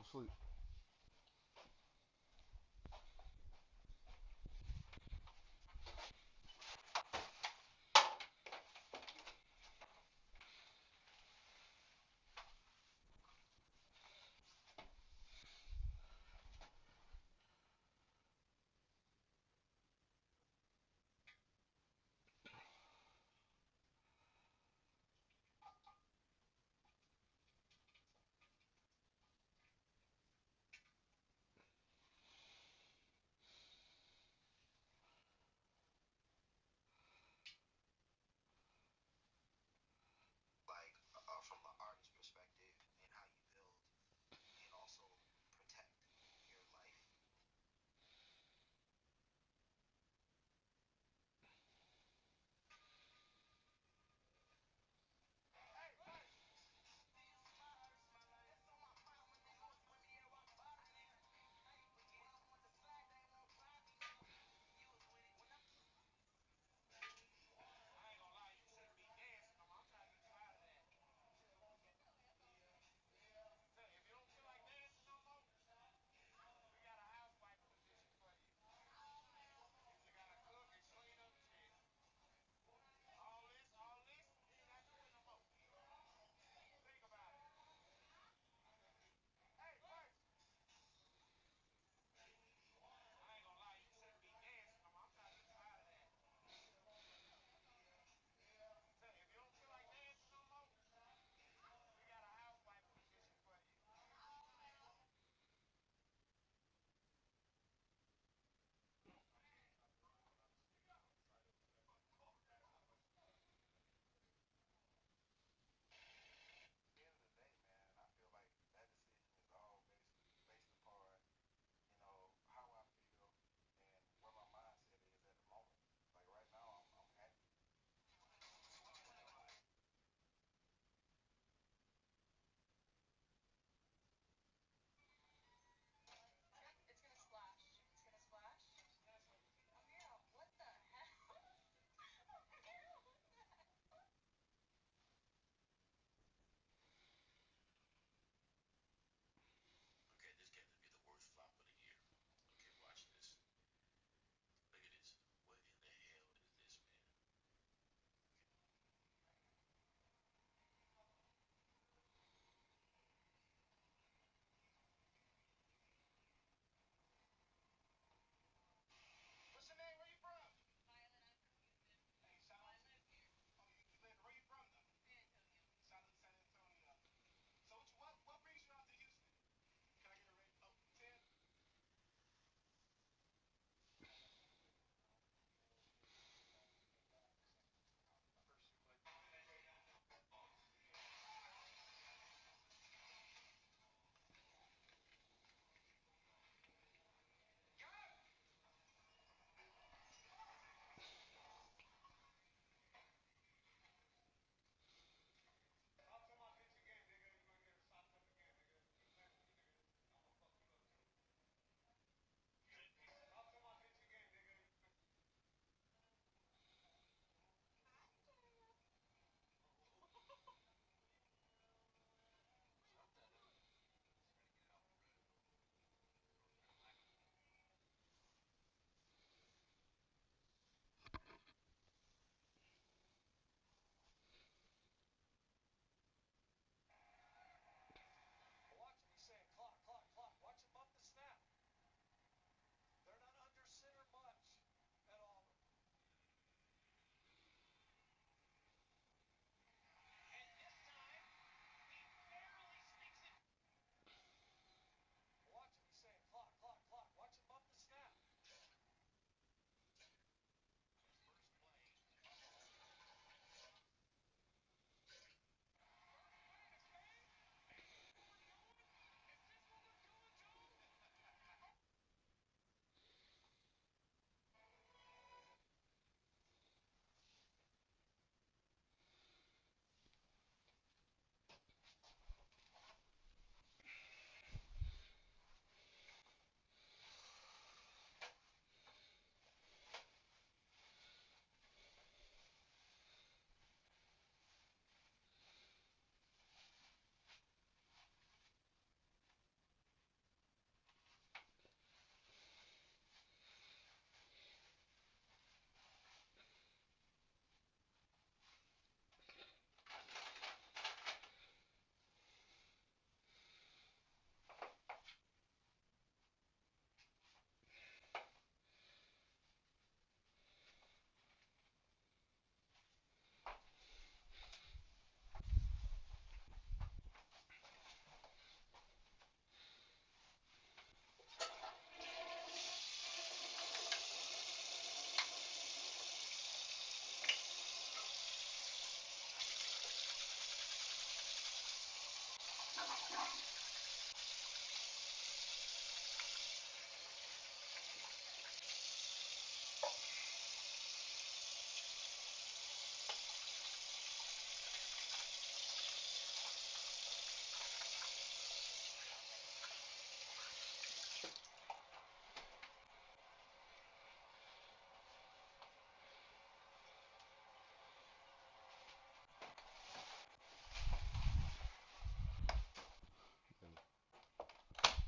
fall asleep.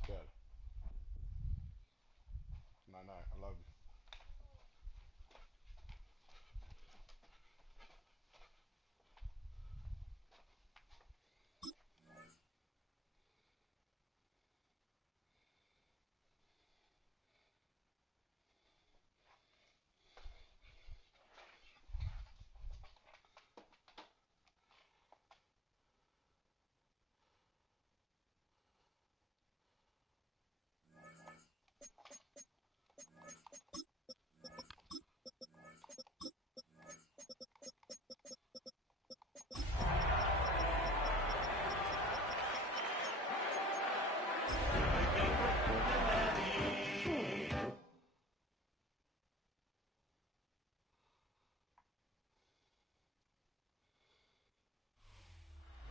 Good. Night night. I love you.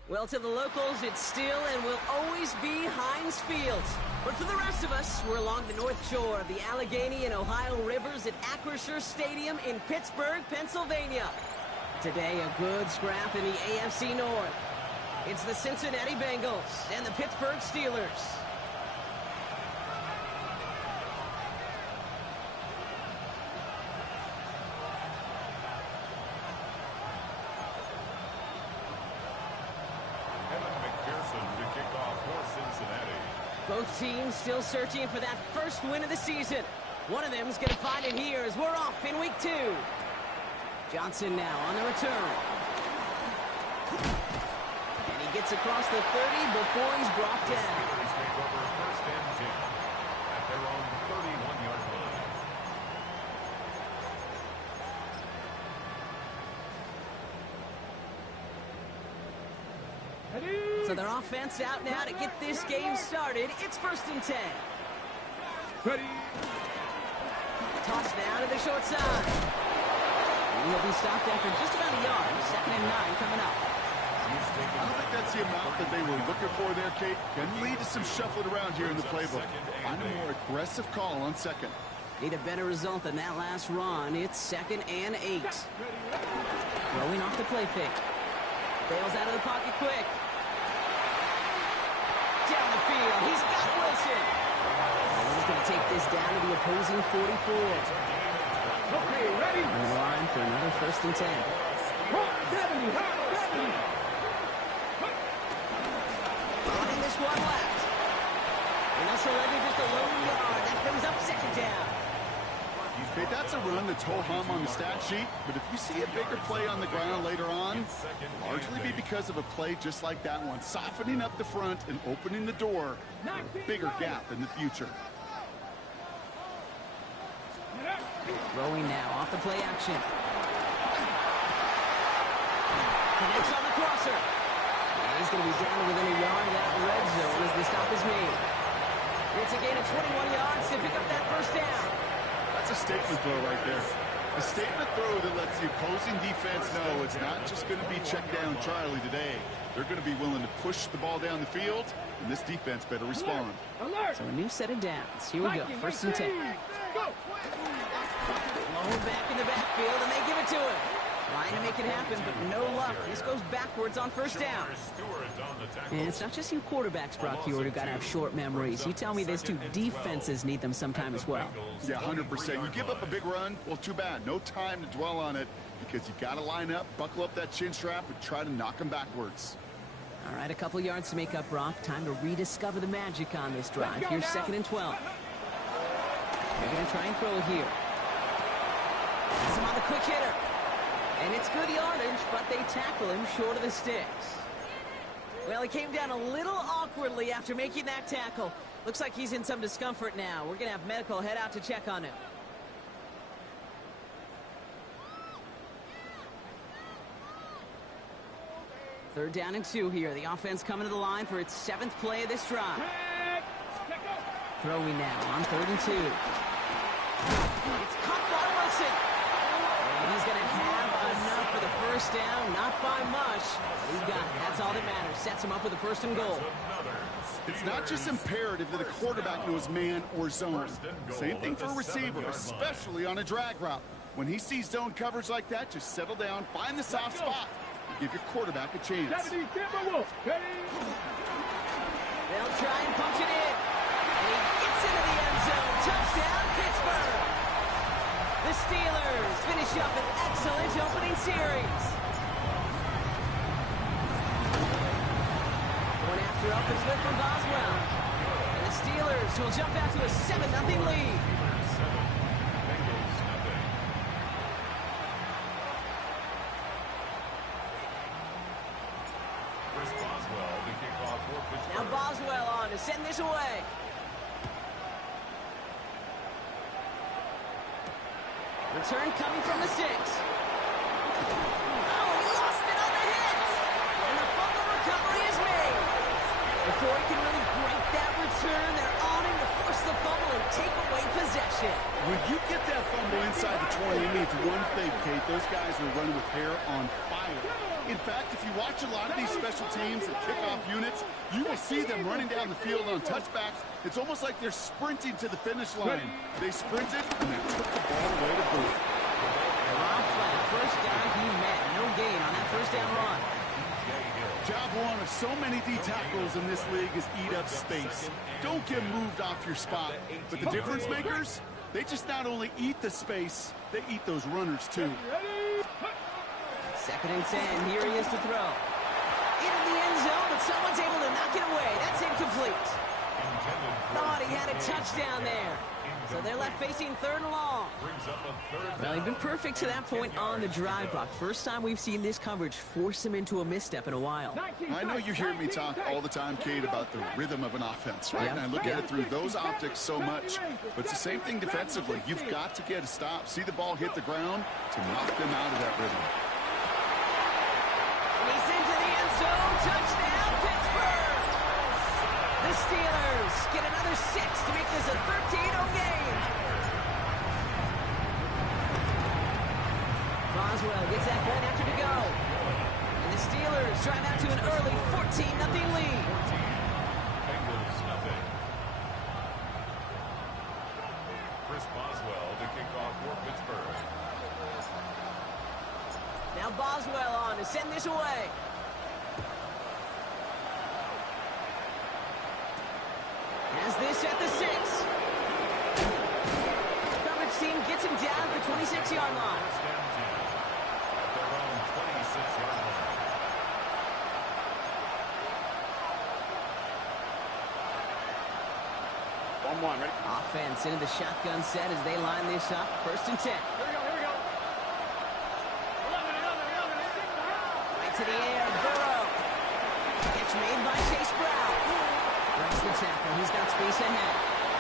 Well, to the locals, it's still and will always be Heinz Field. But for the rest of us, we're along the north shore of the Allegheny and Ohio rivers at Acrisure Stadium in Pittsburgh, Pennsylvania. Today, a good scrap in the AFC North. It's the Cincinnati Bengals and the Pittsburgh Steelers. Both teams still searching for that first win of the season. One of them is going to find it here as we're off in week 2. Johnson now on the return. And he gets across the 30 before he's brought down. Take over first and 10 at their own 31-yard line. So their offense out now to get this game started. It's first and 10. Ready. Toss now to the short side. And he'll be stopped after just about a yard. Second and 9 coming up. I don't think that's the amount that they were looking for there, Kate. Can lead to some shuffling around here in the playbook. Find a more aggressive call on second. Need a better result than that last run. It's second and 8. Throwing off the play fake. Bails out of the pocket quick. Down the field. He's got Wilson. And he's going to take this down to the opposing 44. Okay, ready. On the line for another first and 10. 70. Running this one left. And that's already just a low yard. That brings up second down. Okay, that's a run that's ho-hum on the stat sheet, but if you see a bigger play on the ground later on, largely be because of a play just like that one, softening up the front and opening the door for a bigger gap in the future. Throwing now off the play action. Connects on the crosser. And he's going to be down to within a yard of that red zone as the stop is made. It's a gain of 21 yards to pick up that first down. That's a statement throw right there. A statement throw that lets the opposing defense know it's not just going to be check down Charlie today. They're going to be willing to push the ball down the field, and this defense better respond. So a new set of downs. Here we go, first and 10. Low back in the backfield, and they give it to him. Trying to make it happen, but no luck. This goes backwards on first down. And it's not just you quarterbacks, Brock Hewitt, who got to have short memories. You tell me these two defenses need them sometime as well. Yeah, 100%. You give up a big run, well, too bad. No time to dwell on it because you got to line up, buckle up that chin strap, and try to knock them backwards. All right, a couple yards to make up, Brock. Time to rediscover the magic on this drive. Here's second and 12. They're going to try and throw it here. Has him on the quick hitter. And it's good yardage, but they tackle him short of the sticks. Well, he came down a little awkwardly after making that tackle. Looks like he's in some discomfort now. We're going to have medical head out to check on him. Third down and 2 here. The offense coming to the line for its 7th play of this drive. Throwing now on 3rd and 2. It's caught by Wilson. And he's going to have enough for the first down. Not by much. He got it. That's all that matters. Sets him up with a 1st and goal. It's not just imperative that a quarterback knows man or zone. Same thing for a receiver, especially on a drag route. When he sees zone coverage like that, just settle down, find the soft spot, and give your quarterback a chance. They'll try and punch it in. And he gets into the end zone. Touchdown, Pittsburgh. The Steelers finish up an excellent opening series. Going after up is good from Boswell. And the Steelers will jump out to a 7-0 lead. Now Boswell on to send this away. Return coming from the 6. Oh, he lost it on the hit. And the fumble recovery is made. Before he can really break that return, they're on him to force the fumble and take away possession. When you get that fumble inside the 20, it means one thing, Kate. Those guys are running with hair on fire. In fact, if you watch a lot of these special teams and kickoff units, you will see them running down the field on touchbacks. It's almost like they're sprinting to the finish line. They sprinted, and they took the ball away to boot. Rob flat, first down he met. No gain on that first down run. Job one of so many D tackles in this league is eat up space. Don't get moved off your spot. But the difference makers, they just not only eat the space, they eat those runners too. 2nd and 10. Here he is to throw. Into the end zone, but someone's able to knock it away. That's incomplete. Thought he had a touchdown there. So they're left facing 3rd and long. Well, he's been perfect to that point on the drive block. First time we've seen this coverage force him into a misstep in a while. I know you hear me talk all the time, Kate, about the rhythm of an offense, right? Yeah. And I look at it through those optics so much. But it's the same thing defensively. You've got to get a stop, see the ball hit the ground to knock them out of that rhythm. He's into the end zone. Touchdown, Pittsburgh! The Steelers get another 6 to make this a 13-0 game. Boswell gets that point after to go. And the Steelers drive out to an early 14-0 lead. Chris Boswell, the kickoff for Pittsburgh. Now Boswell on to send this away. Has this at the 6. Coverage team gets him down at the 26-yard line. At their own 26-yard line. Ready? Offense into the shotgun set as they line this up. 1st and 10. Here we go. Right to the air, Burrow. Catch made by Chase Brown. Breaks the tackle. He's got space ahead.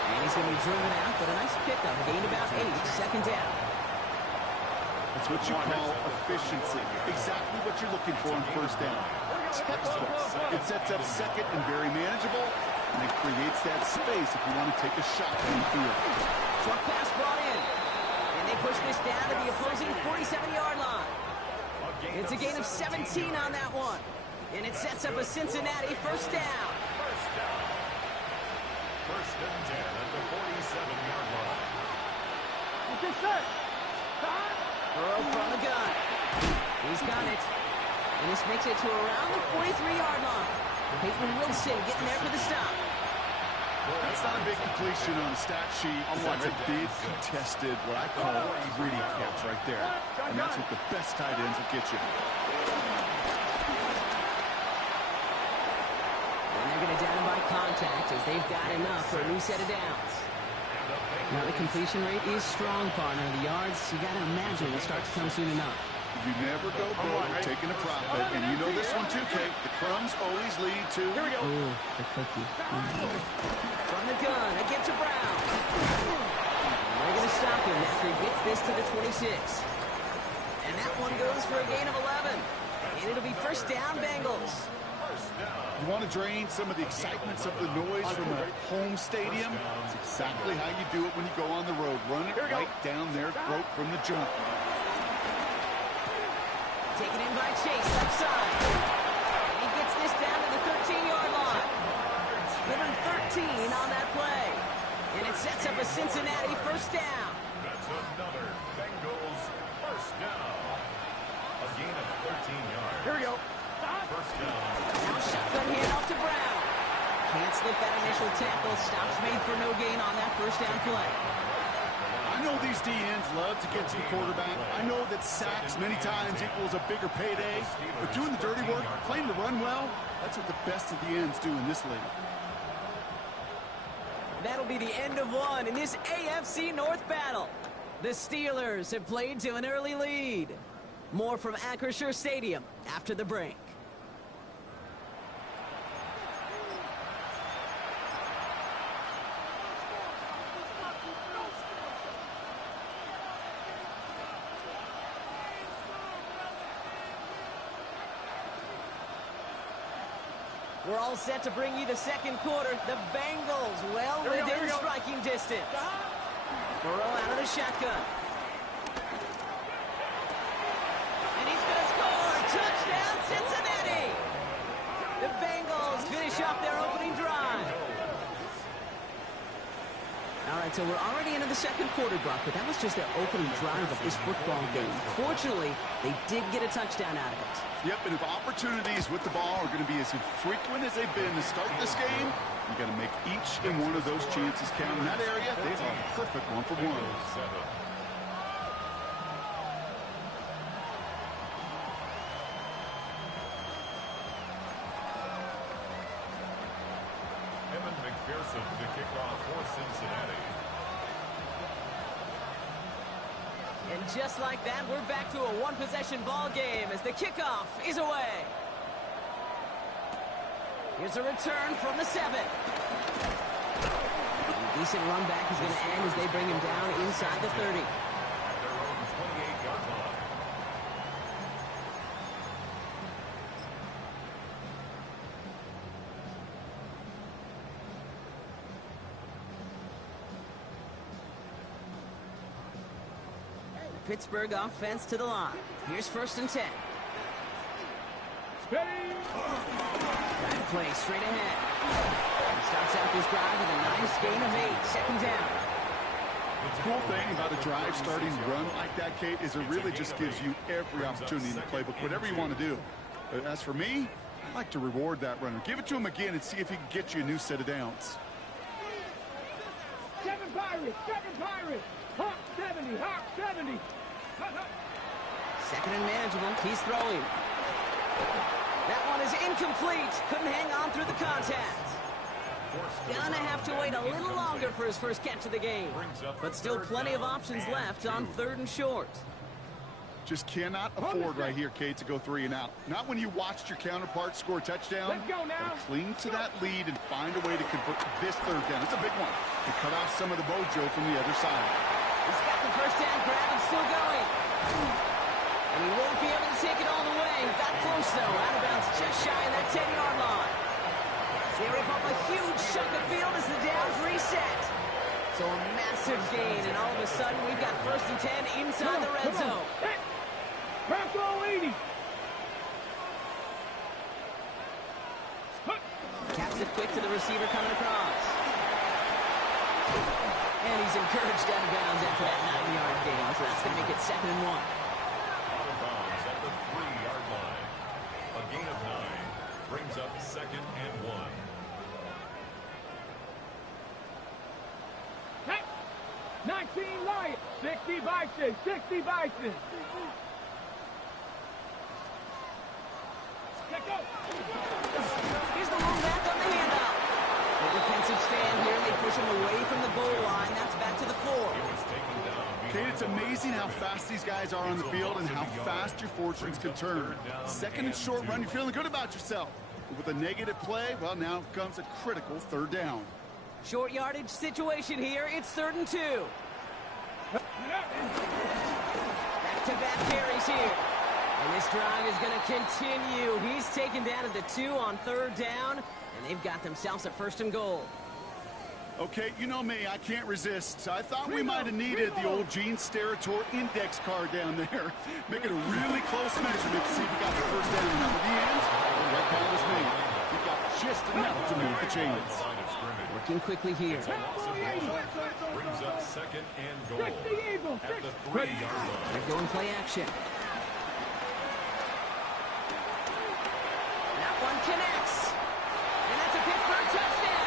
And he's going to be driven out, but a nice pickup. Gained about 8. 2nd down. That's what you call efficiency. Exactly what you're looking for on 1st down. Textbook. It sets up 2nd and very manageable, and it creates that space if you want to take a shot in the field. Short pass brought in. And they push this down to the opposing 47-yard line. It's a gain of 17 on that one. And it sets up a Cincinnati 1st down. 1st and 10 at the 47-yard line. Burrow from the gun. He's got it. And this makes it to around the 43-yard line. Peyton Wilson getting there for the stop. That's not a big completion on the stat sheet. That's a big contested, what I call gritty catch right there. And that's what the best tight ends will get you. And they're going to down him by contact as they've got enough for a new set of downs. Now the completion rate is strong, partner. The yards, you got to imagine, will start to come soon enough. You never go broke taking a profit. And you know this one too, Kate. The crumbs always lead to... Ooh, the cookie. From the gun, a get to Brown. And they're going to stop him after he gets this to the 26. And that one goes for a gain of 11. And it'll be first down, Bengals. You want to drain some of the excitements of the noise from a home stadium? It's exactly how you do it when you go on the road. Run it right down their throat from the jump. Taken in by Chase, left side. And he gets this down to the 13-yard line. Give him 13 on that play. And it sets up a Cincinnati first down. That's another Bengals first down. A gain of 13 yards. Here we go. First down. Now shotgun handoff to Brown. Can't slip that initial tackle. Stops made for no gain on that first down play. I know these DNs love to get to the quarterback. I know that sacks many times equals a bigger payday. But doing the dirty work, playing the run well, that's what the best of the ends do in this league. That'll be the end of one in this AFC North battle. The Steelers have played to an early lead. More from Acrisure Stadium after the break. We're all set to bring you the second quarter. The Bengals well within striking distance. Burrow out of the shotgun. And he's going to score. Touchdown, Cincinnati. The Bengals finish off their opening drive. All right, so we're already into the second quarter, Brock, but that was just their opening drive of this football game. Fortunately, they did get a touchdown out of it. Yep, and if opportunities with the ball are going to be as infrequent as they've been to start this game, you got to make each and one of those chances count. In that area, they are perfect one-for-one. Evan McPherson to kick off for Cincinnati. And just like that, we're back to a one-possession ball game as the kickoff is away. Here's a return from the 7. A decent run back is going to end as they bring him down inside the 30. At their own 28-yard line. Pittsburgh offense to the line. Here's first and 10. Drive play straight ahead. He starts out this drive with a nice gain of 8. Second down. The cool thing about a drive starting run like that, Kate, is it really just gives you every opportunity in the playbook, whatever you want to do. As for me, I like to reward that runner. Give it to him again and see if he can get you a new set of downs. Second Pirates. Hawk 70, Hawk 70. Second and manageable. He's throwing. That one is incomplete. Couldn't hang on through the contact. Gonna have to wait a little longer for his first catch of the game. But still plenty of options left on 3rd and short. Just cannot afford right here, Kate, to go 3 and out. Not when you watched your counterpart score a touchdown. Let's go now. Gotta cling to that lead and find a way to convert this 3rd down. It's a big one to cut off some of the mojo from the other side. He's got the first down grab and still going. And he won't be able to take it all the way. Got close, though. Out of bounds just shy of that 10-yard line. They rip up a huge chunk of field as the downs reset. So a massive gain, and all of a sudden we've got first and 10 inside the red zone. Crack all 80. Caps it quick to the receiver coming across. And he's encouraged out of bounds after that 9-yard gain, so that's going to make it 2nd and 1. Out of bounds at the 3-yard line. A gain of 9 brings up 2nd and 1. 19 Lions, 60 Bison, 60 Bison. Here's the long back on the handout. The defensive stand here, and they push him away from the goal line. That's back to the 4. Kate, it's amazing how fast these guys are on the field and how fast your fortunes can turn. 2nd and short run, you're feeling good about yourself. But with a negative play, well, now comes a critical 3rd down. Short yardage situation here. It's 3rd and 2. Back-to-back carries here. And this drive is going to continue. He's taken down at the 2 on 3rd down, and they've got themselves a 1st and goal. Okay, you know me, I can't resist. I thought we might have needed the old Gene Steratore index card down there. Make it a really close measurement to see if we got the 1st down. Now, at the end, the right call was made. We got just enough to move the chains. Working quickly here. Brings up 2nd and goal at the 3-yard line. They're going play action. That one connects. And that's a Pittsburgh touchdown.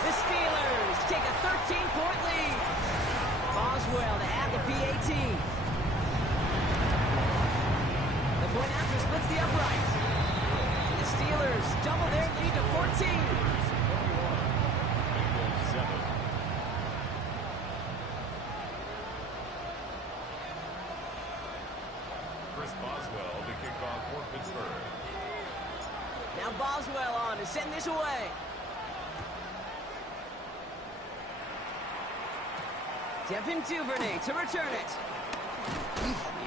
The Steelers take a 13-point lead. Boswell to add the PAT. The point after splits the uprights. The Steelers double their lead to 14. Bengals 7. Chris Boswell to kick off for Pittsburgh. Now Boswell on to send this away. Devin Duvernay to return it.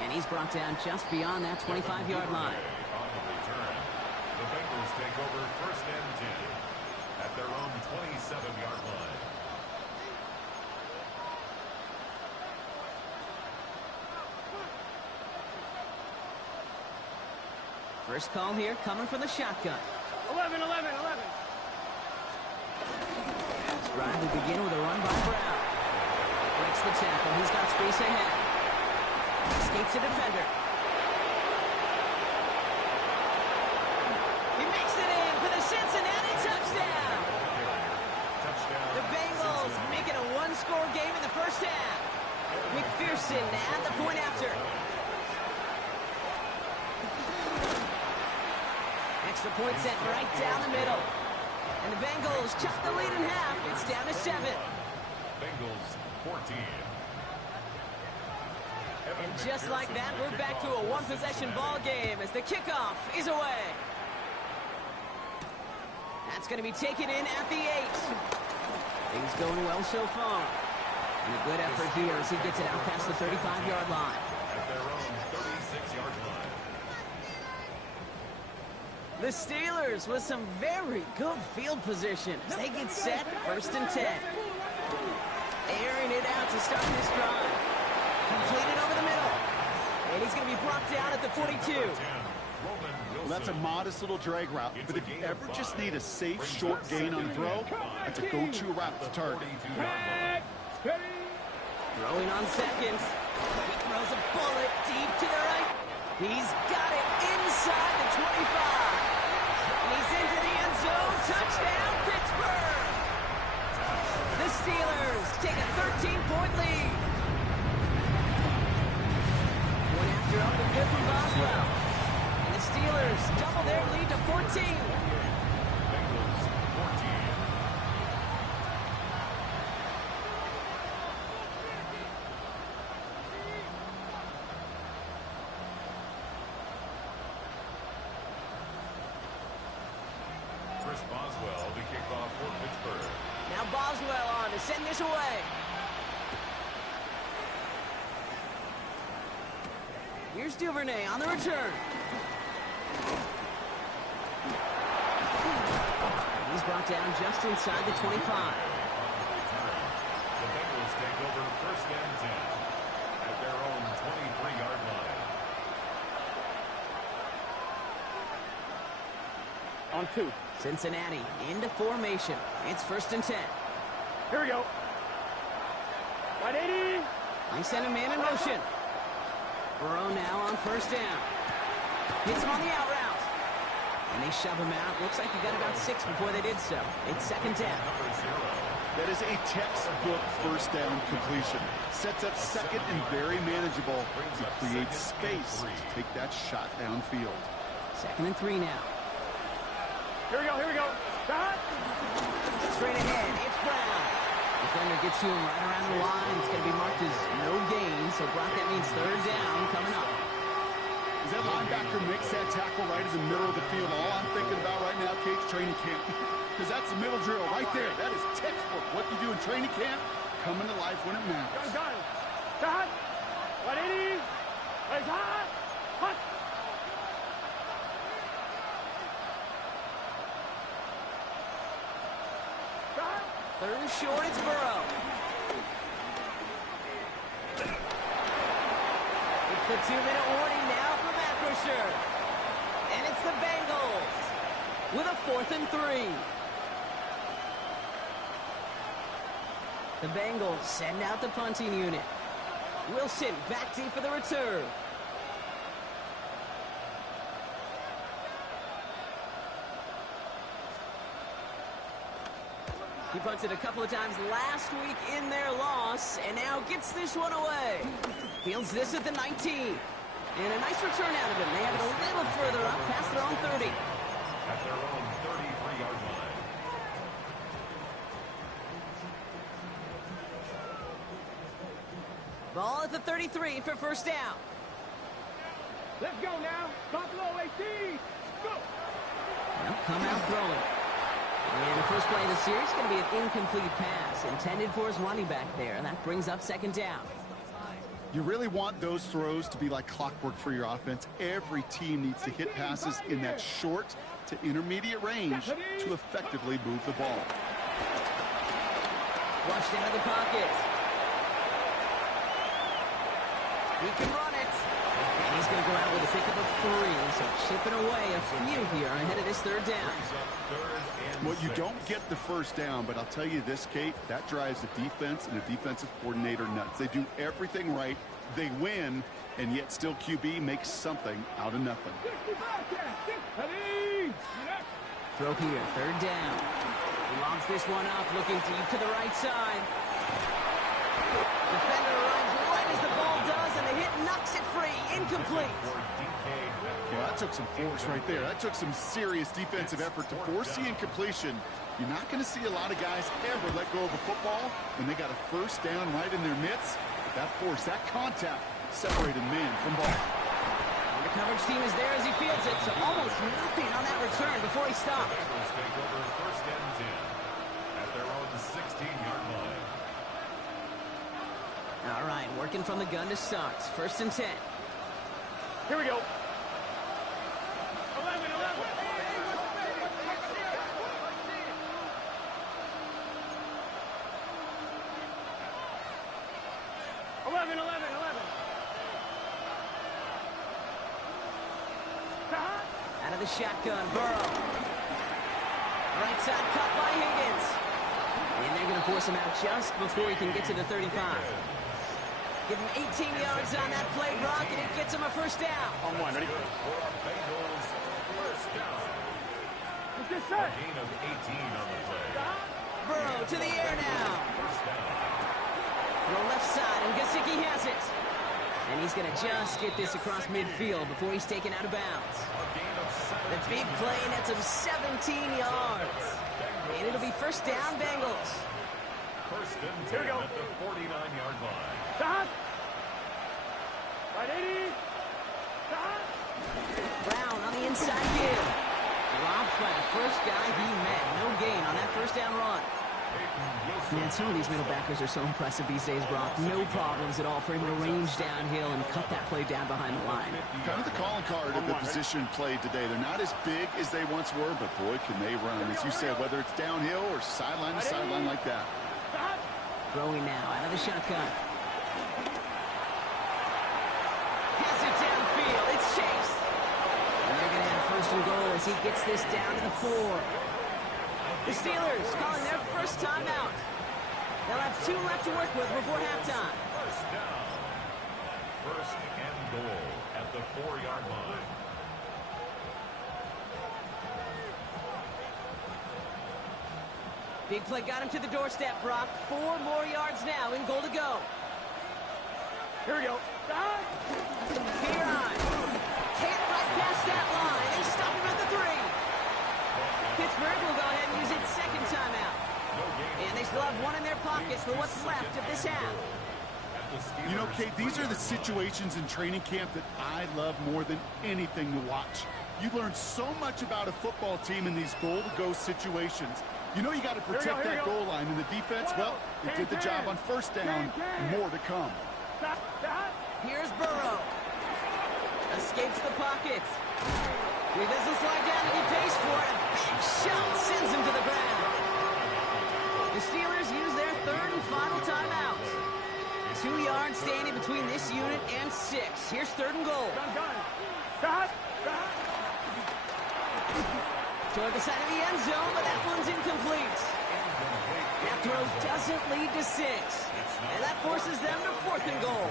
And he's brought down just beyond that 25-yard line. On the return, the Bengals take over 1st and 10 at their own 27-yard line. First call here coming from the shotgun. 11, 11, 11. This drive will begin with a run by Brown. Breaks the tackle. He's got space ahead. Escapes the defender. He makes it in for the Cincinnati touchdown. The Bengals make it a 1-score game in the 1st half. McPherson to add the point after. Extra point set right down the middle. And the Bengals chop the lead in half. It's down to 7. Bengals 14. And just like that, we're back to a 1-possession ball game as the kickoff is away. That's going to be taken in at the 8. Things going well so far. And a good effort here as he gets it out past the 35-yard line. At their own 36-yard line. The Steelers with some very good field position as they get set 1st and 10. Airing it out to start this drive. Completed over the middle. And he's going to be brought down at the 42. Well, that's a modest little drag route, but if you ever just need a safe, short gain on throw, that's a go-to route to target. Throwing on 2nd. He throws a bullet deep to the right. He's got it inside the 25. And he's into the end zone. Touchdown, Pittsburgh! The Steelers take a 13-point lead. One after up and good from Boswell. And the Steelers double their lead to 14. Bengals 14. Chris Boswell to kick off for Pittsburgh. Now Boswell on to send this away. Here's Duvernay on the return. He's brought down just inside the 25. On the return, the Bengals take over 1st and 10 at their own 23-yard line. On 2. Cincinnati into formation. It's 1st and 10. Here we go. 180. They send a man in motion. Burrow now on 1st down. Hits him on the out route. And they shove him out. Looks like he got about 6 before they did so. It's 2nd down. That is a textbook 1st down completion. Sets up 2nd and very manageable. It creates space to take that shot downfield. 2nd and 3 now. Here we go, here we go. Shot. Straight ahead, it's Brown. Defender gets to him right around the line. It's going to be marked as no gain. So, Brock, that means 3rd down coming up. As that linebacker makes that tackle right in the middle of the field, all I'm thinking about right now, Kate's training camp. Because that's the middle drill right there. That is textbook. What you do in training camp, coming to life when it matters. Gun. Shot. 180. He's hot. Hot. Third and short, it's Burrow. It's the 2-minute warning now for Macrosher. And it's the Bengals with a 4th and 3. The Bengals send out the punting unit. Wilson back deep for the return. He punted a couple of times last week in their loss, and now gets this one away. Fields this at the 19. And a nice return out of him. They have it a little further up, past their own 30. At their own 33-yard line. Ball at the 33 for first down. Let's go now. Buffalo 18. Go. Well, come out throwing. And the first play of the series is going to be an incomplete pass intended for his running back there, and that brings up second down. You really want those throws to be like clockwork for your offense. Every team needs to hit passes in that short to intermediate range to effectively move the ball. Flushed out of the pocket. He can run it. And he's going to go out with a pickup of 3. So chipping away a few here ahead of this third down. Well, you don't get the first down, but I'll tell you this, Kate, that drives the defense and the defensive coordinator nuts. They do everything right. They win, and yet still QB makes something out of nothing. Throw here, third down. He lobs this one up, looking deep to the right side. Defender runs right as the ball does, and the hit knocks it free. Incomplete. Well, that took some force right there. That took some serious defensive effort to force the incompletion. You're not going to see a lot of guys ever let go of a football when they got a first down right in their midst. That force, that contact, separated man from ball. And the coverage team is there as he fields it, so almost nothing on that return before he stopped. Bengals take over first and 10 at their own 16-yard line. All right, working from the gun to start. First and 10. Here we go. 11. 11. Out of the shotgun, Burrow. Right side cut by Higgins. And they're going to force him out just before he can get to the 35. Give him 18 yards on that play, Brock, and it gets him a first down. On one, ready? Bengals first down. What's this A say? gain of 18 on the play. Burrow to the air now. First down. Throw left side, and Gesicki has it. And he's going to just get this across midfield before he's taken out of bounds. A gain of The 17. big play nets him 17 yards. And it'll be first down, Bengals. First and Here 10 we go. at the 49-yard line. Stop. Right 80. Stop. Brown on the inside give. Dropped by the first guy he met. No gain on that first down run. Man, some of these middle backers are so impressive these days, Brock. No problems at all for him to range downhill and cut that play down behind the line. Kind of the calling card of the position played today. They're not as big as they once were, but boy, can they run. As you said, whether it's downhill or sideline to sideline like that. Stop. Throwing now out of the shotgun. Has it downfield. It's Chase. And they're going to have first and goal as he gets this down to the 4. The Steelers calling their first timeout. They'll have 2 left to work with before halftime. First down. First and goal at the 4-yard line. Big play got him to the doorstep, Brock. 4 more yards now in goal to go. Here we go. Stop. Piron can't right past that line. They stop him at the 3. Pittsburgh will go ahead and use its second timeout. And they still have 1 in their pocket for what's left of this half. You know, Kate, these are the situations in training camp that I love more than anything to watch. You learn so much about a football team in these goal-to-go situations. You know you got to protect that goal line, and the defense, well, they did the job on first down. More to come. Stop. Stop. Here's Burrow. A escapes the pocket. He doesn't slide down and he pays for it. A big shot sends him to the ground. The Steelers use their third and final timeout. 2 yards standing between this unit and 6. Here's third and goal. Toward the side of the end zone, but that one's incomplete. That throw doesn't lead to 6. And that forces them to fourth and goal.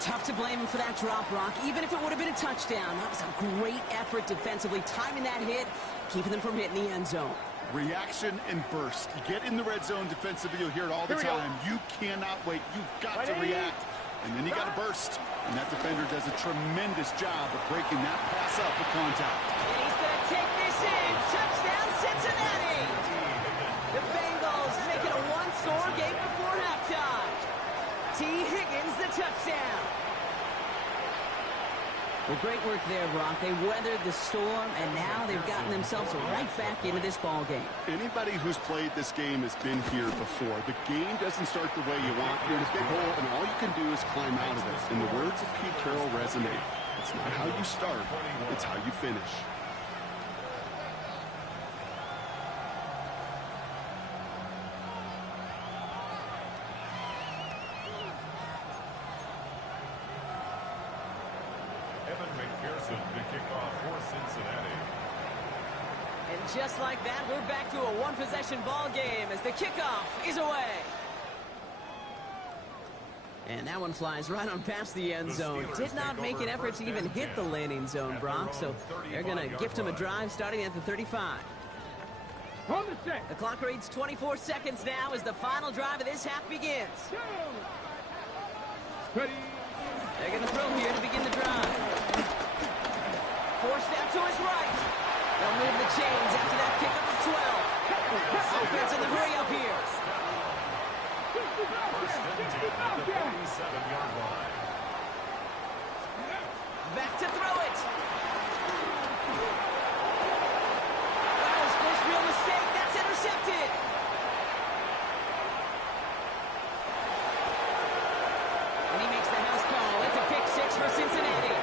Tough to blame him for that drop, Brock, even if it would have been a touchdown. That was a great effort defensively, timing that hit, keeping them from hitting the end zone. Reaction and burst. You get in the red zone defensively, you'll hear it all the time. You cannot wait. You've got to react. And then you got to burst. And that defender does a tremendous job of breaking that pass up with contact. And he's going to take this in. Touchdown, Cincinnati! The Bengals make it a one-score game before halftime. T. Higgins, the touchdown. Well, great work there, Brock. They weathered the storm, and now they've gotten themselves right back into this ball game. Anybody who's played this game has been here before. The game doesn't start the way you want. You're in a big hole, and all you can do is climb out of it. And the words of Pete Carroll resonate. It's not how you start, it's how you finish. The kickoff for Cincinnati. And just like that, we're back to a one-possession ball game as the kickoff is away. And that one flies right on past the end zone. Did not make an effort to even hit the landing zone, Brock, so they're going to gift him a drive starting at the 35. The clock reads 24 seconds now as the final drive of this half begins. They're going to throw here to begin the drive. Forced out to his right. They'll move the chains after that pickup of 12. Offense in the hurry up here. First and 10 at the 47-yard line. Back to throw it. That was first real mistake. That's intercepted. And he makes the house call. It's a pick 6 for Cincinnati.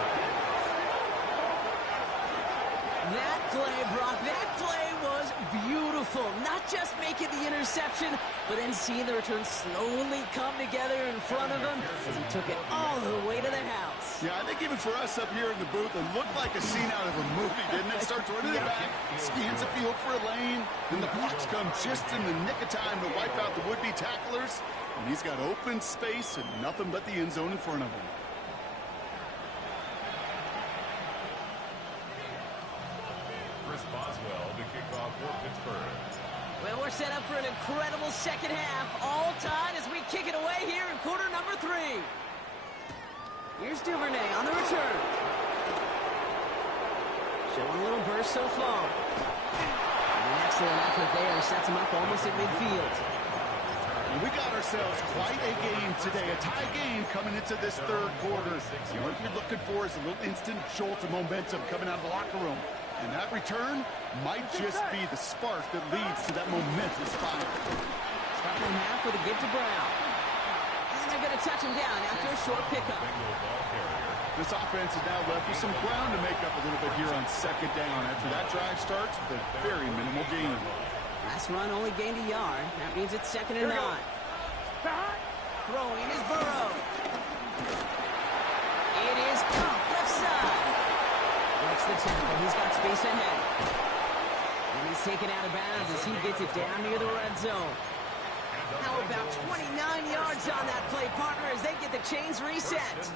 That play, Brock, that play was beautiful. Not just making the interception, but then seeing the return slowly come together in front of him as he took it all the way to the house. Yeah, I think even for us up here in the booth, it looked like a scene out of a movie, didn't it? Starts running it back, scans the field for a lane, and the blocks come just in the nick of time to wipe out the would-be tacklers. And he's got open space and nothing but the end zone in front of him. Boswell to kick off for Pittsburgh. Well, we're set up for an incredible second half. All tied as we kick it away here in quarter number 3. Here's Duvernay on the return. Showing a little burst so far. And an excellent effort there. Sets him up almost at midfield. We got ourselves quite a game today. A tie game coming into this third quarter. And what you're looking for is a little instant jolt of momentum coming out of the locker room. And that return might just be the spark that leads to that momentous spiral. Starting in half with a give to Brown. And they're going to touch him down after a short pickup. This offense is now left with some ground to make up a little bit here on second down. After that drive starts with a very minimal gain. Last run only gained a yard. That means it's 2nd and 9. Throwing is Burrow. It is caught left side. Breaks the tackle. He's got space ahead. And he's taken out of bounds as he gets it down near the red zone. Now about 29 yards on that play, partner, as they get the chains reset.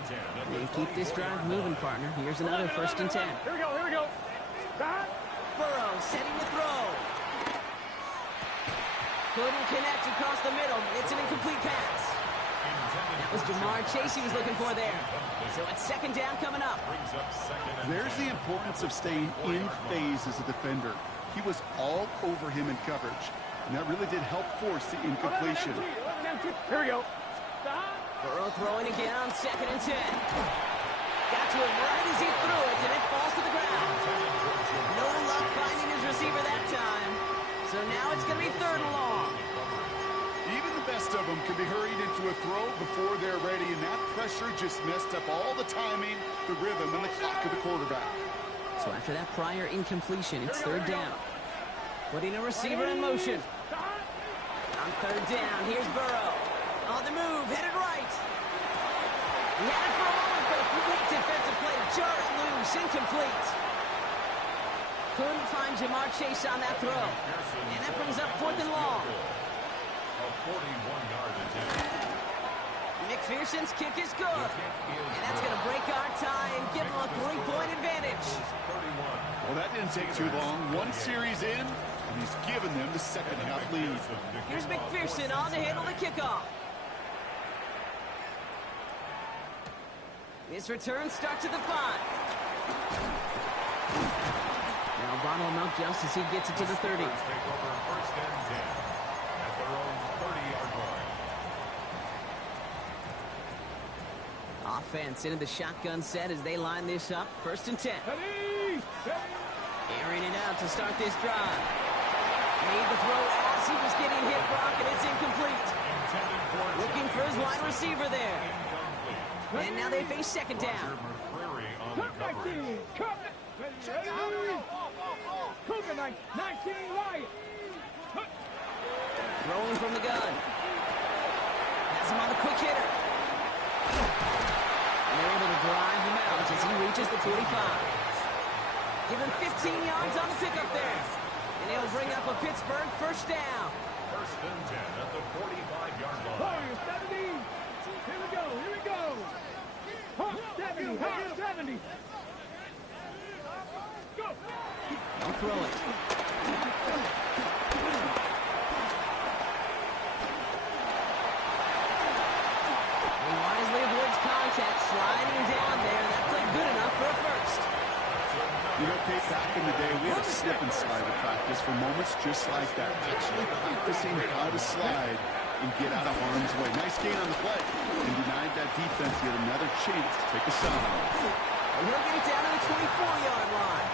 And keep this drive moving, partner. Here's another 1st and 10. Here we go. Burrow setting the throw. Couldn't connect across the middle. It's an incomplete pass. That was Jamar Chase he was looking for there. So it's 2nd down coming up. There's the importance of staying in phase as a defender. He was all over him in coverage, and that really did help force the incompletion. Here we go. Burrow throwing again on 2nd and 10. Got to him right as he threw it, and it falls to the ground. No luck finding his receiver that time. So now it's going to be 3rd and long. Even the best of them can be hurried into a throw before they're ready, and that pressure just messed up all the timing, the rhythm, and the clock of the quarterback. So after that prior incompletion, it's third down. Putting a receiver in motion. On third down, here's Burrow. On the move, headed right. He had it for a moment, but a great defensive play to jar it loose, incomplete. Couldn't find Jamar Chase on that throw. And that brings up fourth and long. A 41-yard attempt. McPherson's kick is good. And that's going to break our tie and give him a 3-point advantage. Well, that didn't take too long. One series in, and he's given them the second half lead. Here's McPherson on to handle the kickoff. His return starts at the 5. Now bottle him up just as he gets it to the 30. Take over first and 10 at their own 30-yard line. Offense into the shotgun set as they line this up. First and 10. Airing it out to start this drive. Made the throw as he was getting hit, Brock, and it's incomplete. Looking for his wide receiver there. And now they face second down. Cougar 19 Riot. Throwing from the gun. Has him on the quick hitter. And they're able to drive him out as he reaches the 45. Give him 15 yards on the pickup there. And he'll bring up a Pittsburgh first down. First and 10 at the 45-yard line. Warriors 70. Here we go. Here we go. Hawk 70. Hawk 70. Go. Don't throw it. He wisely avoids contact, sliding down there. That played good enough for a first. You know, Kate, back in the day, we had a slip and slide at practice for moments just like that. Actually practicing how to slide and get out of harm's way. Nice gain on the play. And denied that defense yet another chance to take a shot. And he'll get it down to the 24-yard line.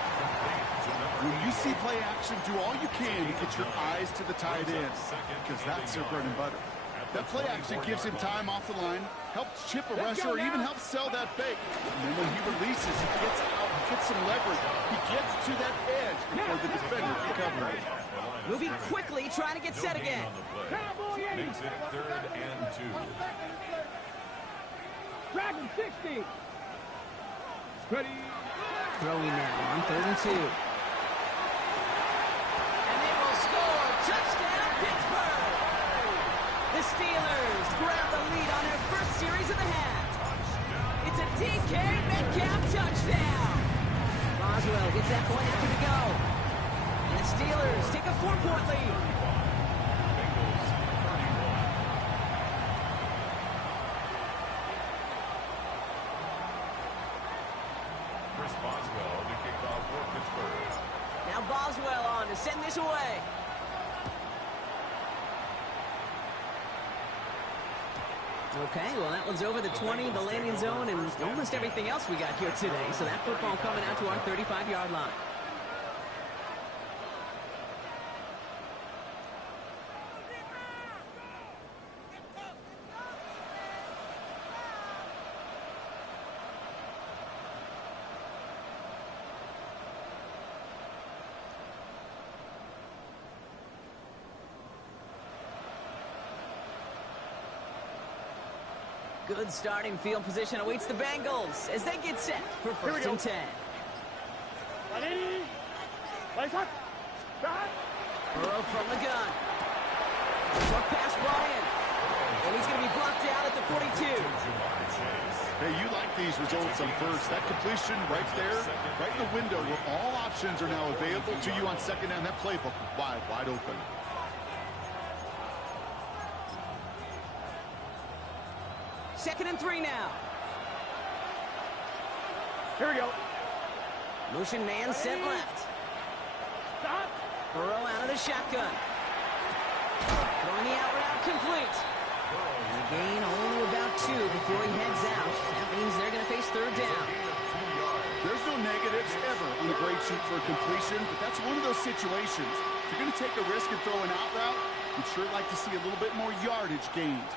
When you see play action, do all you can to get your eyes to the tight end, because that's their bread and butter. That play action gives him time off the line, helps chip a rusher, or even helps sell that fake. And then when he releases, he gets out, he gets some leverage. He gets to that edge before the defender can cover it. Moving quickly, trying to get set again. Makes it third and 2. Dragon 60. Ready. Throwing now on third and 2. And they will score. Touchdown, Pittsburgh. The Steelers grab the lead on their first series of the half. It's a DK Metcalf touchdown. Boswell gets that point after the go. And the Steelers take a 4-point lead. Boswell to kick off for Pittsburgh. Now Boswell on to send this away. Okay, well that one's over the 20, the landing zone, and almost everything else we got here today. So that football coming out to our 35-yard line. Good starting field position awaits the Bengals as they get set for first and 10. Ready. Place up. Start. Burrow from the gun. Short pass brought in. And he's going to be blocked out at the 42. Hey, you like these results on first. That completion right there, right in the window where all options are now available to you on second down. That playbook wide open. Second and 3 now. Here we go. Motion man sent left. Stop. Burrow out of the shotgun. Throwing the out route complete. And a gain only about 2 before he heads out. That means they're going to face third down. There's no negatives ever on a great shoot for a completion, but that's one of those situations. If you're going to take a risk and throw an out route, We'd sure like to see a little bit more yardage gained.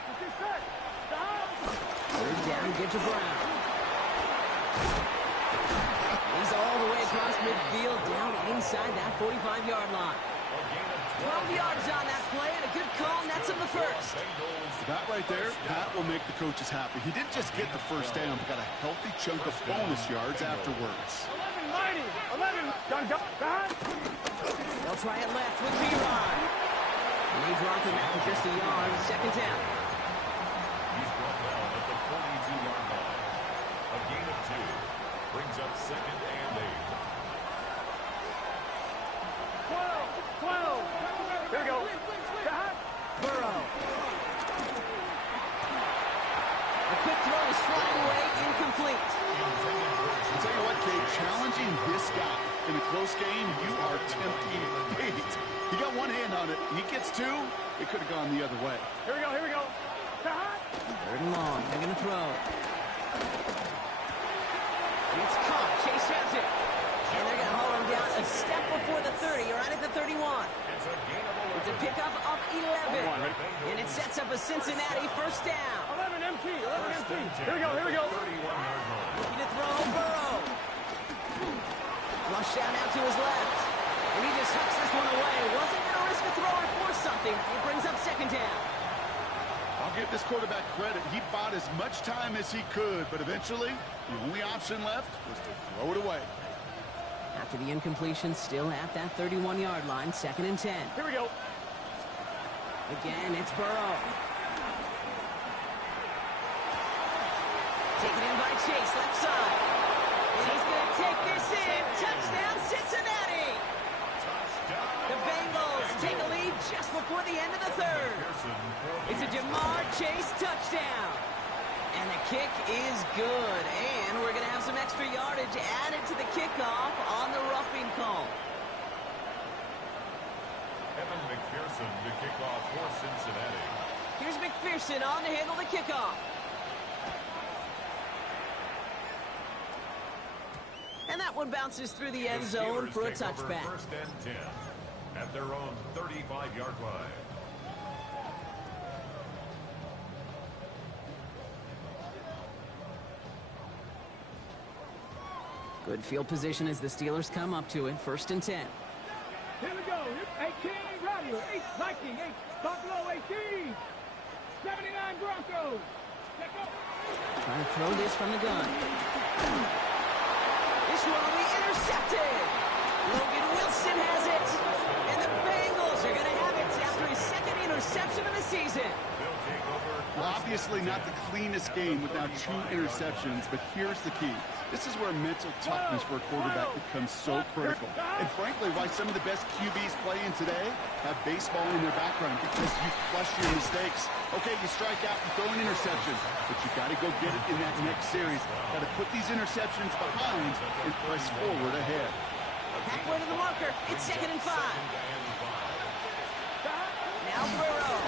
Third down, give to Brown. He's all the way across midfield, down inside that 45-yard line. 12 yards on that play, and a good call nets him the first. That right there, that will make the coaches happy. He didn't just get the first down, but got a healthy chunk of bonus yards afterwards. 11, They'll try it left with B-Ron. And they drop him after just a yard, second down. He's brought down at the 42-yard line. A gain of 2 brings up second and 8. 12. Here we go. Burrow. A quick throw is flying away, incomplete. I'll tell you what, Kate, challenging this guy in a close game, you are tempting fate. He got one hand on it. He gets 2. It could have gone the other way. Here we go. Third and long, they're going to throw. It's caught, Chase has it. And they're going to haul him down a step before the 30, right at the 31. It's a pickup of 11. And it sets up a Cincinnati first down. 11 MT. Here we go. Looking to throw Burrow. Flush down out to his left. And he just hooks this one away. Wasn't going to risk a throw or force something. It brings up second down. I'll give this quarterback credit. He bought as much time as he could, but eventually, the only option left was to throw it away. After the incompletion, still at that 31-yard line, second and 10. Here we go. Again, it's Burrow. Taken in by Chase, left side. And he's going to take this in. Touchdown, Cincinnati! The Bengals take a lead just before the end of the third. It's a Jamar Chase touchdown. And the kick is good. And we're going to have some extra yardage added to the kickoff on the roughing call. Evan McPherson to kick off for Cincinnati. Here's McPherson on to handle the kickoff. And that one bounces through the end zone for a touchback. First and 10 at their own 35-yard line. Good field position as the Steelers come up to it. First and 10. Here we go. 18, Radio. 8, Viking. 8, Buffalo 18. 79 Broncos. Check up. Trying to throw this from the gun. This one will be intercepted. Logan Wilson has it. And the Bengals are going to have it after his second interception of the season. Well, obviously not the cleanest game with now 2 interceptions, but here's the key. This is where mental toughness for a quarterback becomes so critical. And frankly, why some of the best QBs playing today have baseball in their background, because you flush your mistakes. Okay, you strike out, you throw an interception, but you got to go get it in that next series. Got to put these interceptions behind and press forward ahead. Halfway to the marker. It's second and 5. Now Burrow.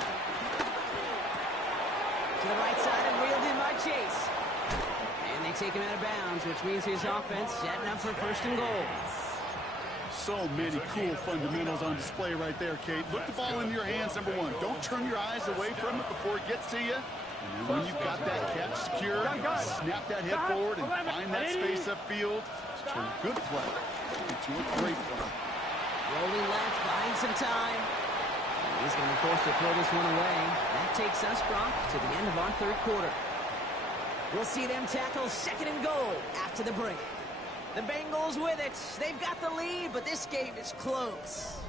To the right side and reeled in by Chase. And they take him out of bounds, which means his offense setting up for first and goal. So many cool fundamentals on display right there, Kate. Look the ball into your hands, number 1. Don't turn your eyes away from it before it gets to you. And then when you've got that catch secured, snap that head forward and find that space upfield to turn a good play into a great play. Rolling left, buying some time. He's going to be forced to throw this one away. That takes us, Brock, to the end of our third quarter. We'll see them tackle second and goal after the break. The Bengals with it. They've got the lead, but this game is close.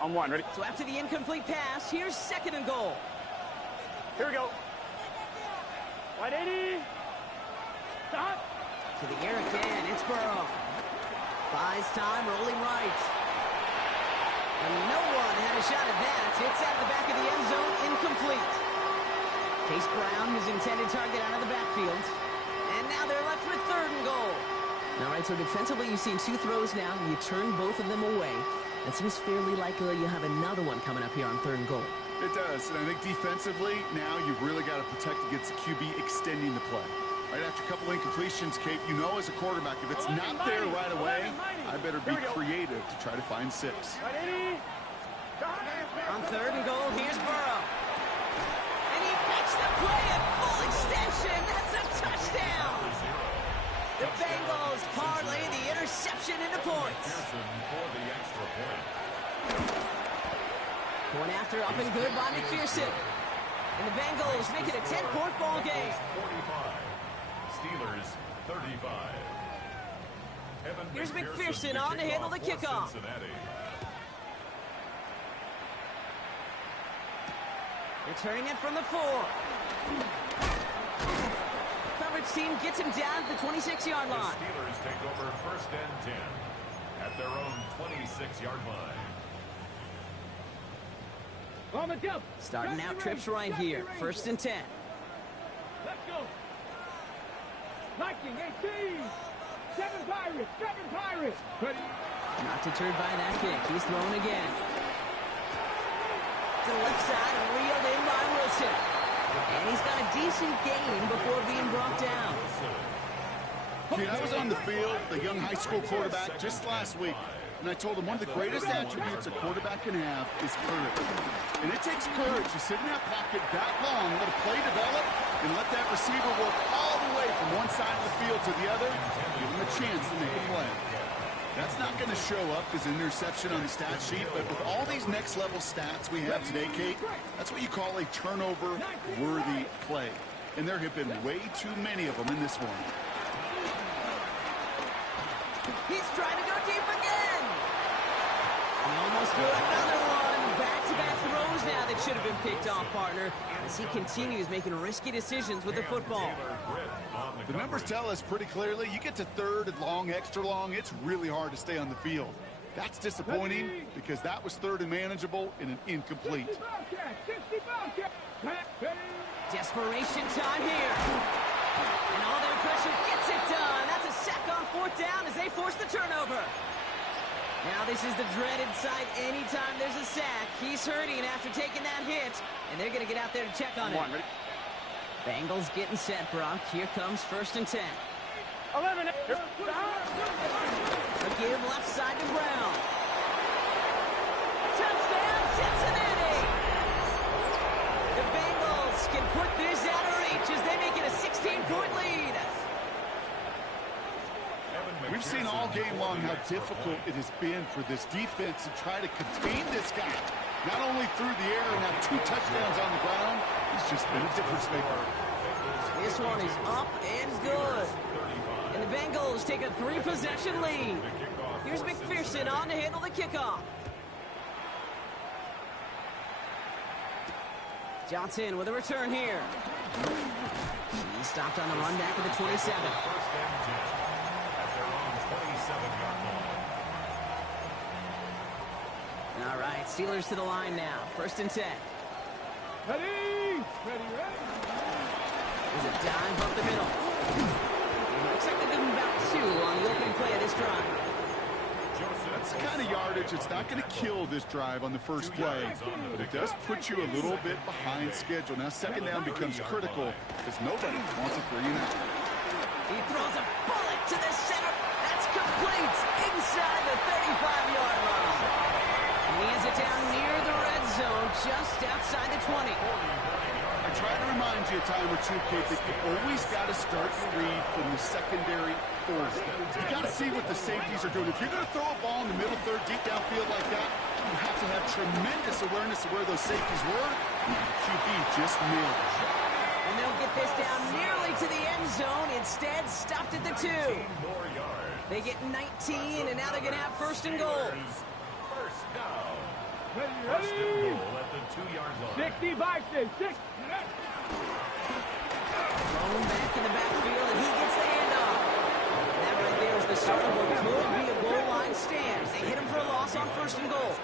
On 1, ready? So after the incomplete pass, here's second and goal. Here we go. 180. Stop. To the air again. It's Burrow. Buys time, rolling right. And no one had a shot at that. It's out of the back of the end zone, incomplete. Chase Brown, his intended target, out of the backfield. And now they're left with third and goal. All right, so defensively, you've seen 2 throws now, and you turn both of them away. It seems fairly likely you have another one coming up here on third and goal. It does, and I think defensively, now you've really got to protect against the QB extending the play. Right after a couple incompletions, Kate, you know as a quarterback, if it's not there right away, I better be creative to try to find 6. On 3rd and goal, here's Burrow. And he makes the play at full extension. That's a touchdown. The Bengals parlay the interception into points. Point after, up and good by McPherson. And the Bengals make it a 10-point ball game. 45. Steelers 35. Here's McPherson on to handle the kickoff. Returning it from the 4. Coverage team gets him down at the 26-yard line. The Steelers take over 1st and 10 at their own 26-yard line. On the jump. Starting out trips right here. 1st and 10. Let's go. Viking 18. 7 Pirates. 7 Pirates. Ready. Not deterred by that kick. He's thrown again. To the left side and reeled in by Wilson. And he's got a decent gain before being brought down. Dude, I was on the field, the young high school quarterback, just last week. And I told him one of the greatest attributes a quarterback can have is courage. And it takes courage to sit in that pocket that long, let a play develop, and let that receiver work all the way from one side of the field to the other, give him a chance to make a play. That's not going to show up as an interception on the stat sheet, but with all these next-level stats we have today, Kate, that's what you call a turnover-worthy play. And there have been way too many of them in this one. He's trying to go deep again. He almost threw another one. Back-to-back throws now that should have been picked off, partner, as he continues making risky decisions with the football. The numbers tell us pretty clearly, you get to 3rd and long, extra long, it's really hard to stay on the field. That's disappointing because that was 3rd and manageable in an incomplete. Desperation time here. And all their pressure gets it done. That's a sack on 4th down as they force the turnover. Now this is the dreaded sight anytime there's a sack. He's hurting after taking that hit, and they're going to get out there to check on him. Bengals getting set, Brock. Here comes 1st and 10. 11. A give left side to Brown. Touchdown, Cincinnati! The Bengals can put this out of reach as they make it a 16-point lead. We've seen all game long how difficult it has been for this defense to try to contain this guy. Not only through the air and have 2 touchdowns on the ground, he's just been a difference maker. This one is up and good. And the Bengals take a 3-possession lead. Here's McPherson on to handle the kickoff. Johnson with a return here. He stopped on the run back at the 27. All right, Steelers to the line now. 1st and 10. Ready. Ready. There's a dive up the middle. Looks like they're giving about 2 on the opening play of this drive. That's the kind of yardage it's not going to kill this drive on the first play, but it does put you a little bit behind schedule. Now 2nd down becomes critical because nobody wants a 3 and out. He throws a bullet to the center. That's complete inside the 35-yard line. And he has it down near the red zone, just outside the 20. I try to remind you a time or 2, Kate, that you always got to start your read from the secondary forward. You got to see what the safeties are doing. If you're going to throw a ball in the middle third, deep downfield like that, you have to have tremendous awareness of where those safeties were. QB just nailed it. And they'll get this down nearly to the end zone. Instead, stopped at the 2. They get 19, and now they're going to have 1st and goal. First down. Ready. First and goal at the 2-yard line. 65, 6. Thrown back in the backfield, and he gets the handoff. And that right there is the start of what could be a goal line stand. They hit him for a loss on 1st and goal.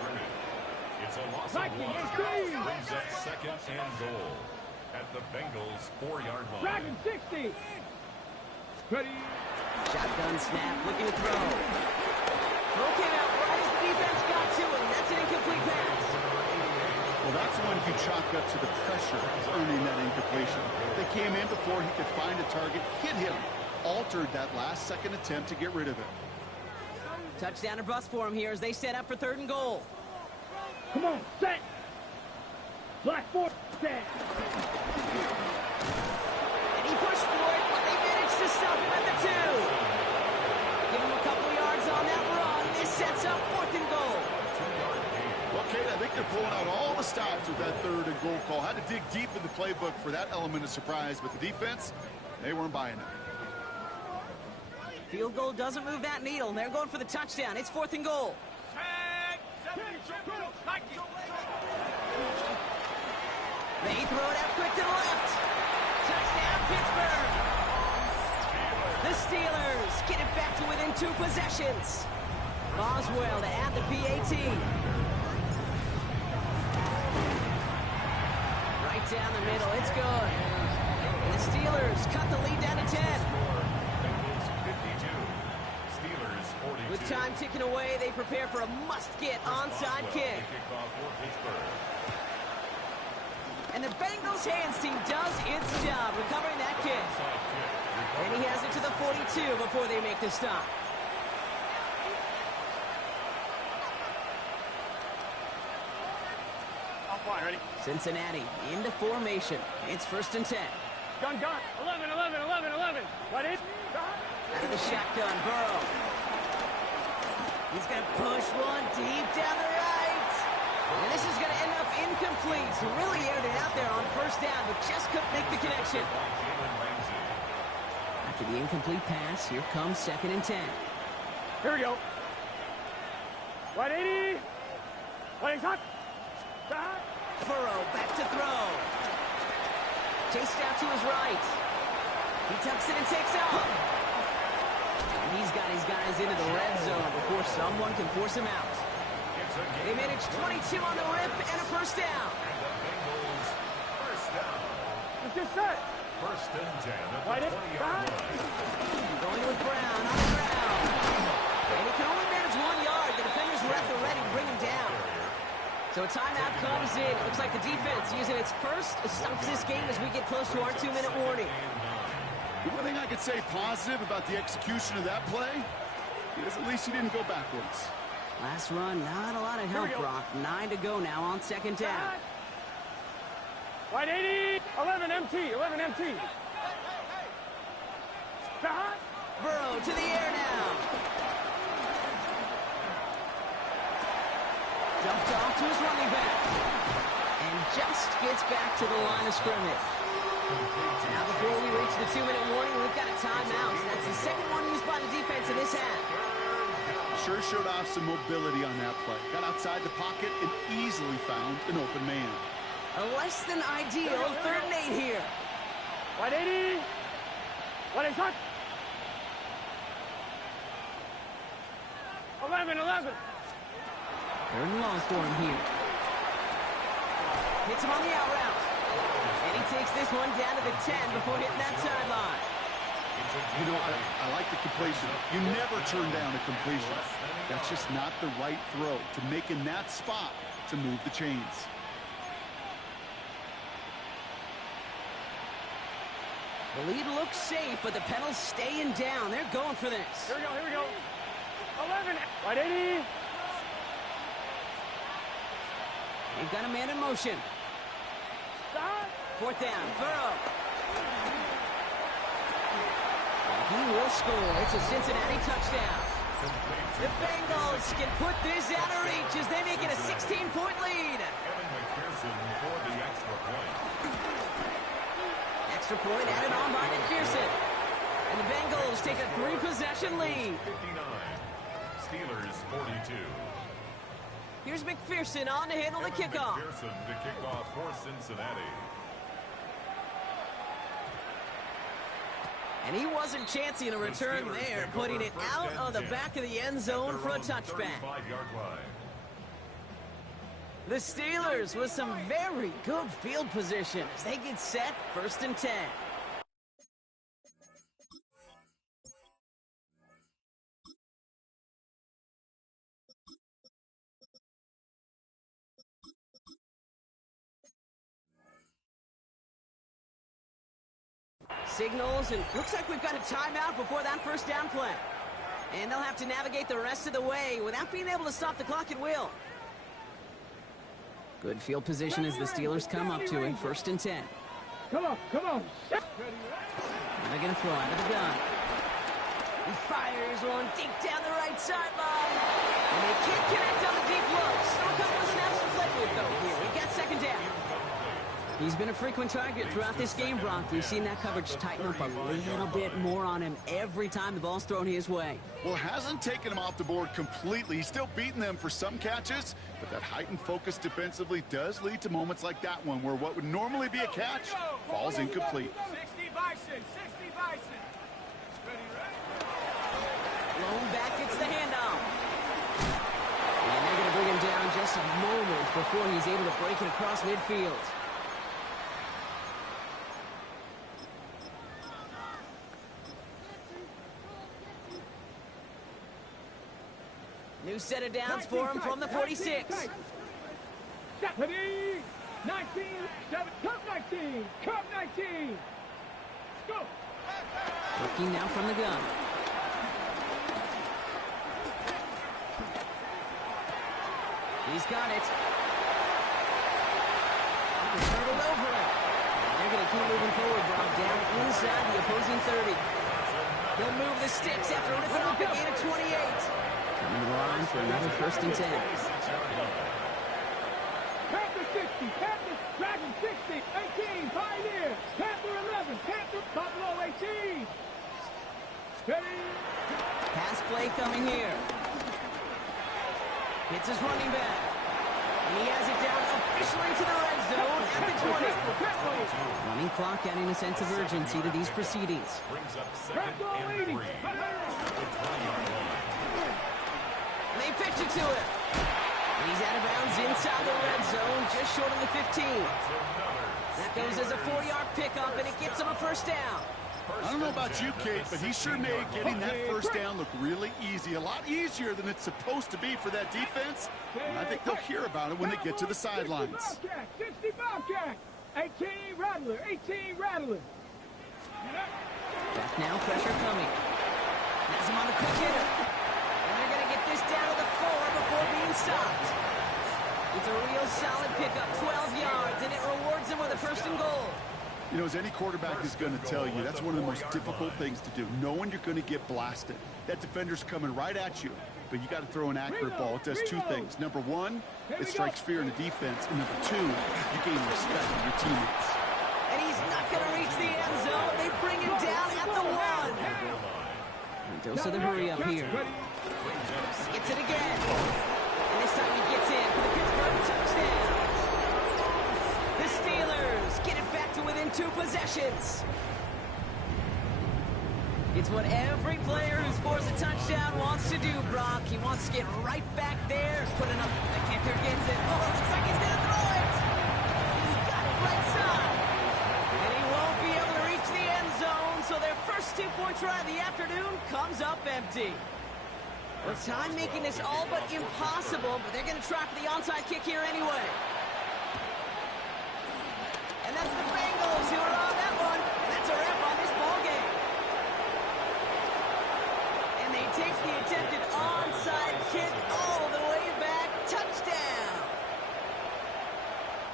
It's a loss of 1. Brings up 2nd and goal at the Bengals' 4-yard line. Dragon 60. Ready. Shotgun snap, looking to throw. Throw came out right as the defense got to him. That's an incomplete pass. Well, that's one you chalk up to the pressure earning that incompletion. They came in before he could find a target, hit him, altered that last-second attempt to get rid of it. Touchdown or bust for him here as they set up for 3rd and goal. Come on, set. Black force, set. And he pushed for it, but they managed to stop him at the 2. Give him a couple yards on that run. This sets up 4th and goal. Well, Kate, I think they're pulling out all the stops with that 3rd and goal call. Had to dig deep in the playbook for that element of surprise, but the defense, they weren't buying it. Field goal doesn't move that needle. They're going for the touchdown. It's 4th and goal. They throw it out quick to the left. Touchdown, Pittsburgh. The Steelers get it back to within 2 possessions. Boswell to add the PAT. Right down the middle. It's good. And the Steelers cut the lead down to 10. With time ticking away, they prepare for a must-get onside kick. And the Bengals hands team does its job recovering that kick. And he has it to the 42 before they make the stop. I'm fine, ready? Cincinnati into formation. It's 1st and 10. Gun. 11, 11, 11, 11. Right in. Out of the shotgun, Burrow. He's going to push one deep down the right. And this is going to end up incomplete. He really aired it out there on 1st down, but just couldn't make the connection. After the incomplete pass, here comes 2nd and 10. Here we go. 180. 180 hot. Stop. Burrow back to throw. Chased out to his right. He tucks it and takes off. And he's got his guys into the red zone before someone can force him out. They manage 22 on the rip and a 1st down. Let's get set. 1st and 10 at Right the in. 20-yard line. Going with Brown on the ground. And he can only manage 1 yard. The defenders were at the ready to bring him down. So a timeout comes in. It looks like the defense using its first stops this game as we get close to our 2-minute warning. The one thing I could say positive about the execution of that play is at least he didn't go backwards. Last run, not a lot of help, Brock. 9 to go now on 2nd down. 180. 11 MT. 11 MT. Stop. Burrow to the air now. Dumped off to his running back. And just gets back to the line of scrimmage. Now before we reach the 2-minute warning, we've got a timeout. That's the 2nd one used by the defense in this half. Sure showed off some mobility on that play. Got outside the pocket and easily found an open man. A less than ideal 3rd and 8 here. 180. 180 hot. 11, 11. 3rd and long for him here. Hits him on the out route. And he takes this one down to the 10 before hitting that sideline. You know, I like the completion. You never turn down a completion. That's just not the right throw to make in that spot to move the chains. The lead looks safe, but the pedals staying down. They're going for this. Here we go. 11. 180. They've got a man in motion. Stop. 4th down, Burrow. He will score. It's a Cincinnati touchdown. The Bengals can put this out of reach as they make it a 16-point lead. For the extra point. Extra point added on by McPherson. And the Bengals take a 3-possession lead. 59. Steelers 42. Here's McPherson on to handle the kickoff. McPherson to kick off for Cincinnati. And he wasn't chancing a return there, putting it out of the back of the end zone for a touchback. The Steelers with some very good field position as they get set 1st and 10. Signals, and looks like we've got a timeout before that first down play. And they'll have to navigate the rest of the way without being able to stop the clock at will. Good field position as the Steelers come up to it, 1st and 10. Come on, come on. And they're going to throw out of the gun. He fires one deep down the right sideline. And they can't connect on the deep look. Still a couple of snaps to play with, though. Here, we got 2nd down. He's been a frequent target throughout this game, Brock. We've seen that coverage tighten up a little bit more on him every time the ball's thrown his way. Well, hasn't taken him off the board completely. He's still beating them for some catches, but that heightened focus defensively does lead to moments like that one where what would normally be a catch falls incomplete. 60 Bison, 60 Bison. Lone back gets the handoff. And they're going to bring him down just a moment before he's able to break it across midfield. New set of downs for him from the 46. 19, 7, Cup 19, Cup 19. Go. Looking now from the gun. He's got it. Turtled over it. They're going to keep moving forward, Brock, down inside the opposing 30. He'll move the sticks after ripping off a gain of 28. Coming to the line for another 1st and 10. Panther 60, Panther, Dragon 60, 18, Pioneer, Panther 11, Panther, Buffalo 18. Steady. Pass play coming here. Hits his running back. And he has it down officially to the red zone at the 20. Running clock adding a sense of urgency to these proceedings. Brings up 2nd and 3. They pitch it to him. And he's out of bounds inside the red zone, just short of the 15. That goes as a 4-yard pickup, and it gets him a 1st down. I don't know about you, Kate, but he sure made getting that 1st down look really easy. A lot easier than it's supposed to be for that defense. And I think they'll hear about it when they get to the sidelines. 60 Bobcat, 18 Rattler, 18 Rattler. Back now, pressure coming. Has him on the quick hitter. And they're going to get this down to the 4 before being stopped. It's a real solid pickup, 12 yards, and it rewards him with a 1st and goal. You know, as any quarterback is going to tell you, that's one of the most difficult things to do, knowing you're going to get blasted. That defender's coming right at you, but you got to throw an accurate ball. It does 2 things. Number 1, it strikes fear in the defense, and number 2, you gain respect from your teammates. And he's not going to reach the end zone. They bring him down at the 1. Dose of the hurry up here. Gets it again. And this time he gets in for the Pittsburgh touchdown. The Steelers get it back to within 2 possessions. It's what every player who scores a touchdown wants to do, Brock. He wants to get right back there, putting up the kicker, gets it. Oh, looks like he's going to throw it. He's got it right side. And he won't be able to reach the end zone, so their first 2-point try of the afternoon comes up empty. Well, time making this all but impossible, but they're going to try for the onside kick here anyway. And that's the Bengals who are on that one. That's a wrap on this ball game. And they take the attempted onside kick all the way back. Touchdown.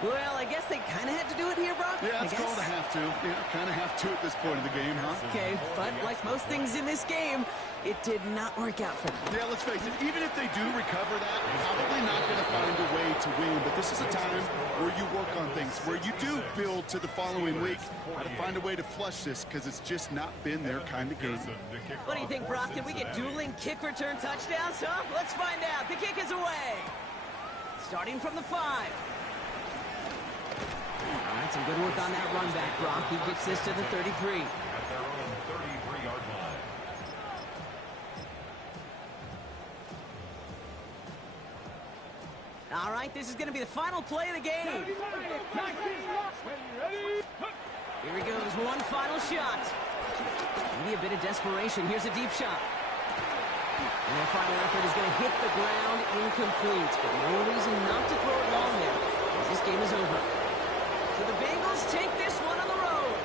Well, I guess they kind of had to do it here, Brock. Yeah, it's called a have to. Yeah, kind of have to at this point of the game, huh? Okay, but like most things in this game, it did not work out for them. Yeah, let's face it, even if they do recover that, probably not going to find a way to win. But this is a time where you work on things, where you do build to the following week. How to find a way to flush this, because it's just not been their kind of game. What do you think, Brock? Can we get dueling kick return touchdowns, huh? Let's find out. The kick is away. Starting from the 5. All right, some good work on that run back, Brock. He gets this to the 33. At their own 33-yard line. All right, this is going to be the final play of the game. Here he goes, one final shot. Maybe a bit of desperation. Here's a deep shot. And their final effort is going to hit the ground incomplete. But no reason not to throw it long there, as this game is over. So the Bengals take this one on the road.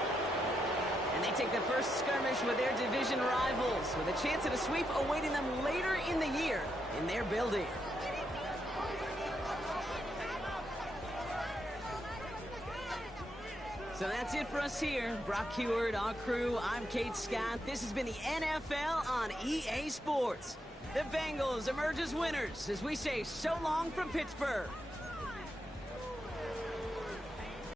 And they take the first skirmish with their division rivals, with a chance at a sweep awaiting them later in the year in their building. So that's it for us here. Brock Heward, our crew, I'm Kate Scott. This has been the NFL on EA Sports. The Bengals emerge as winners as we say so long from Pittsburgh.